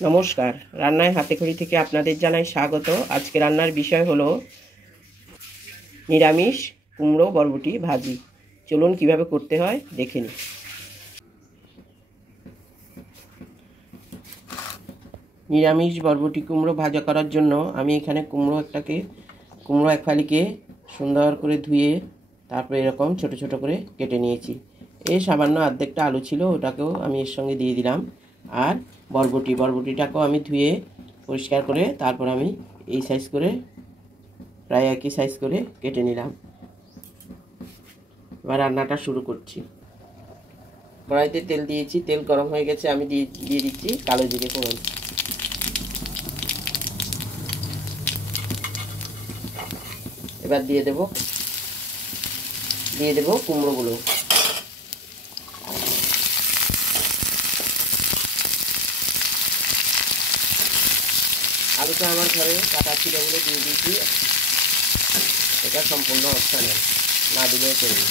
নমস্কার, রান্নায় হাতেখড়ি থেকে আপনাদের জানাই স্বাগত। আজকে রান্নার বিষয় হলো নিরামিষ কুমড়ো বরবটি ভাজি। চলুন কিভাবে করতে হয় দেখে নিই। নিরামিষ বরবটি কুমড়ো ভাজা করার জন্য আমি এখানে কুমড়ো এক ফালিকে সুন্দর করে ধুয়ে তারপরে এরকম ছোট ছোট করে কেটে নিয়েছি। এই সামান্য অর্ধেকটা আলু ছিল, ওটাকেও আমি এর সঙ্গে দিয়ে দিলাম। আর বরবটিটাকেও আমি ধুয়ে পরিষ্কার করে তারপর আমি এই সাইজ করে প্রায় একই সাইজ করে কেটে নিলাম। এবার রান্নাটা শুরু করছি। কড়াইতে তেল দিয়েছি, তেল গরম হয়ে গেছে, আমি দিয়ে দিচ্ছি কালো জিরে ফোড়ন। এবার দিয়ে দেব কুমড়োগুলো। আলুটা আমার ঘরে কাটা ছিল বলে দিয়ে দিয়েছি, এটা সম্পূর্ণ অপশনাল, না দিলেও চলবে।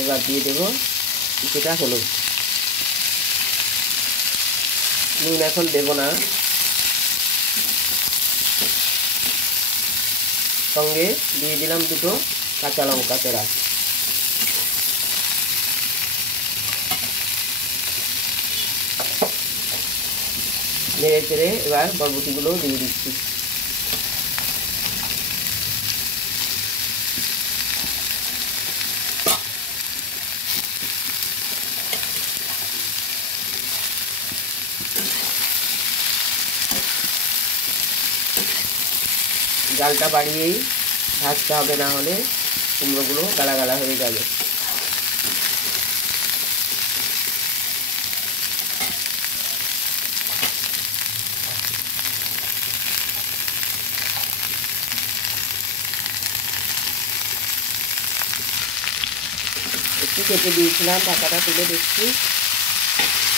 এবার দিয়ে দেব কিছুটা হলুদ। নুন এখন দেব না। সঙ্গে দিয়ে দিলাম দুটো কাঁচা লঙ্কা চেরা। নেড়ে চেড়ে এবার বরবটিগুলো দিয়ে দিচ্ছি। জালটা বাড়িয়েই ভাজতে হবে, না হলে কুমড়োগুলো গালা গালা হয়ে যাবে। একটু কেটে দিয়েছিলাম, ঢাকাটা তুলে দেখছি,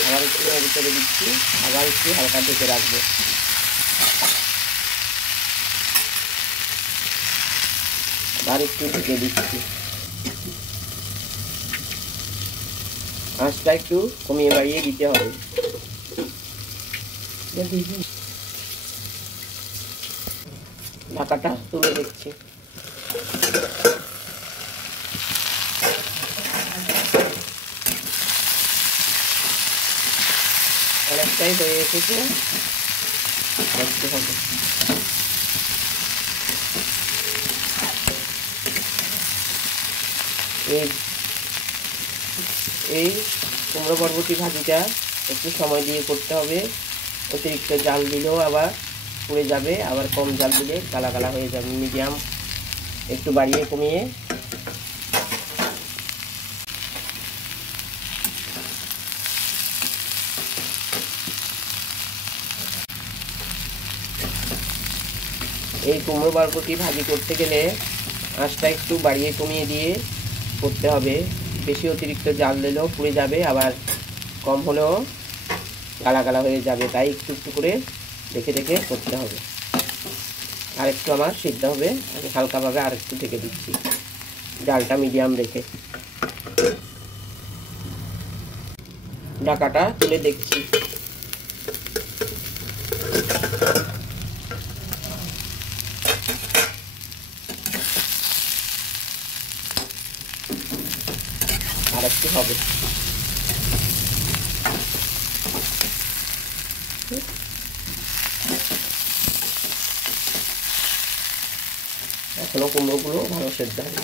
আবার একটু নেড়ে চেড়ে দিচ্ছি, আবার একটু হালকা ঢেকে রাখবো। আবার একটু ঢেকে দিচ্ছি। আঁচটা একটু কমিয়ে বাড়িয়ে দিতে হবে। ঢাকাটা তুলে দেখছি। অনেকটাই হয়ে এসেছে, দেখতে হবে। এই কুমড়ো বরবটি ভাজিটা একটু সময় দিয়ে করতে হবে। অতিরিক্ত জাল দিলেও আবার পুড়ে যাবে, আবার কম জাল দিলে গালা গালা হয়ে যাবে। মিডিয়াম একটু বাড়িয়ে কমিয়ে এই কুমড়ো বরবটি ভাজি করতে গেলে আঁচটা একটু বাড়িয়ে কমিয়ে দিয়ে করতে হবে। বেশি অতিরিক্ত জাল দিলেও পুড়ে যাবে, আবার কম হলেও গালা গালা হয়ে যাবে। তাই একটু একটু করে দেখে দেখে করতে হবে। আর একটু আমার সিদ্ধ হবে, আমি হালকাভাবে আর একটু ঢেকে দিচ্ছি, জালটা মিডিয়াম রেখে। ঢাকাটা তুলে দেখছি। আর একটু হবে। এখনো কুমড়োগুলো ভালো সেদ্ধ হবে।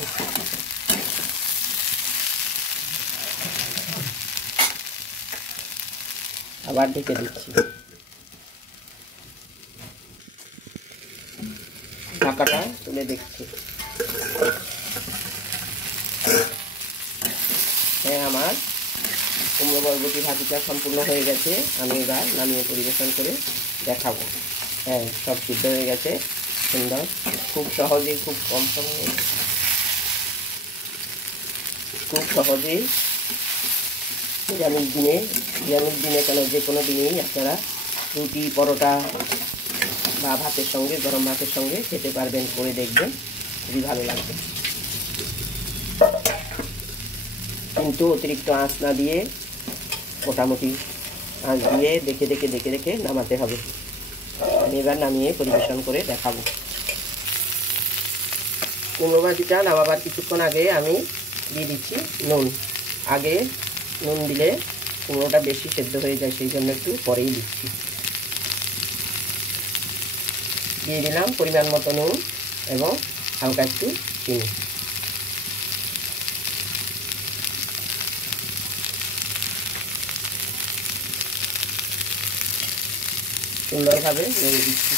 আবার ঢেকে দিচ্ছি। ঢাকাটা তুলে দেখছি। হ্যাঁ, আমার কুমড়ো বরবটি ভাজিটা সম্পূর্ণ হয়ে গেছে। আমি এবার নামিয়ে পরিবেশন করে দেখাবো। হ্যাঁ, সব সিদ্ধ হয়ে গেছে, সুন্দর। খুব সহজেই, খুব কম সময়ে, খুব সহজেই নিরামিষ দিনে কেন যে কোনো দিনেই আপনারা রুটি, পরোটা বা ভাতের সঙ্গে, গরম ভাতের সঙ্গে খেতে পারবেন, করে দেখবেন, খুবই ভালো লাগবে। কিন্তু অতিরিক্ত আঁচ না দিয়ে মোটামুটি আঁচ দিয়ে দেখে দেখে নামাতে হবে। আমি এবার নামিয়ে পরিবেশন করে দেখাবো। কুমড়ো ভাজিটা নামাবার কিছুক্ষণ আগে আমি দিয়ে দিচ্ছি নুন। আগে নুন দিলে কুমড়োটা বেশি সেদ্ধ হয়ে যায়, সেই জন্য একটু পরেই দিচ্ছি। দিয়ে দিলাম পরিমাণ মতো নুন এবং হালকা একটু চিনি। সুন্দরভাবে নেড়ে দিচ্ছি।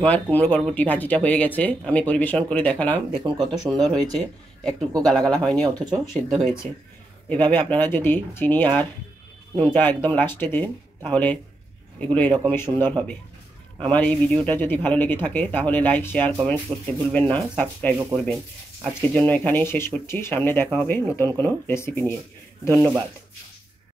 আমার কুমড়ো বরবটি ভাজিটা হয়ে গেছে, আমি পরিবেশন করে দেখালাম। দেখুন কত সুন্দর হয়েছে, একটুকু গালা হয়নি, অথচ সিদ্ধ হয়েছে। এভাবে আপনারা যদি চিনি আর নুনটা একদম লাস্টে দেন, তাহলে এগুলো এরকমই সুন্দর হবে। আমার এই ভিডিওটা যদি ভালো লেগে থাকে তাহলে লাইক, শেয়ার, কমেন্টস করতে ভুলবেন না, সাবস্ক্রাইবও করবেন। আজকের জন্য এখানেই শেষ করছি, সামনে দেখা হবে নতুন কোনো রেসিপি নিয়ে। ধন্যবাদ।